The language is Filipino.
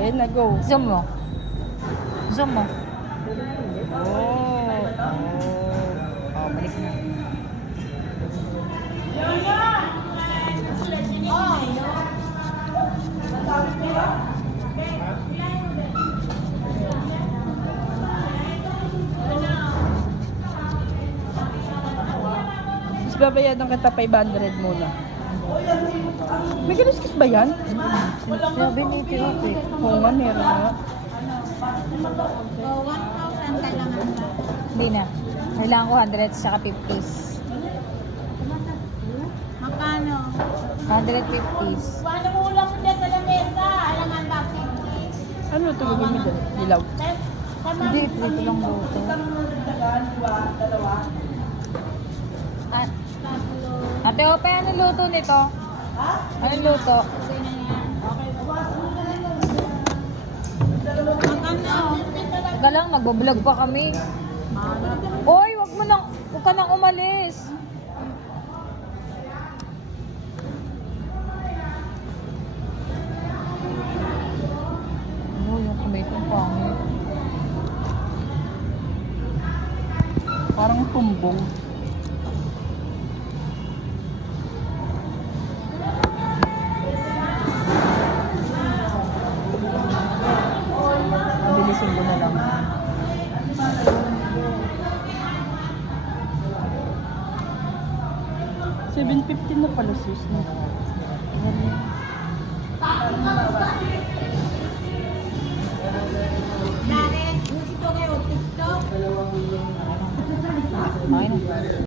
Ayan na, go. Zoom mo. Zoom mo. Oh. Oh, balik na. Mas babayadan kita 500 muna. May kinis ba yan? Sabi ni Tiote. Oo nga, meron nga. Oh, 1,000 kailangan ba? Hindi na. Kailangan ko 100 saka 50s. Magkano? 150s. Paano mo ulam mo dyan sa lamesa? Alangan ba? Ano ito gagawin mo doon? Dilaw. Hindi, dito lang luto. Ate Ope, ano luto nito? Anong luto? Galang, nagbablog pa kami. Oy, wag ka nang umalis. Oh, yung kamay kong pangit. Parang tumbong. Bilisin ko na lang. 7:15 na pala sis. No? Direct, gusto kayo TikTok? Ayun.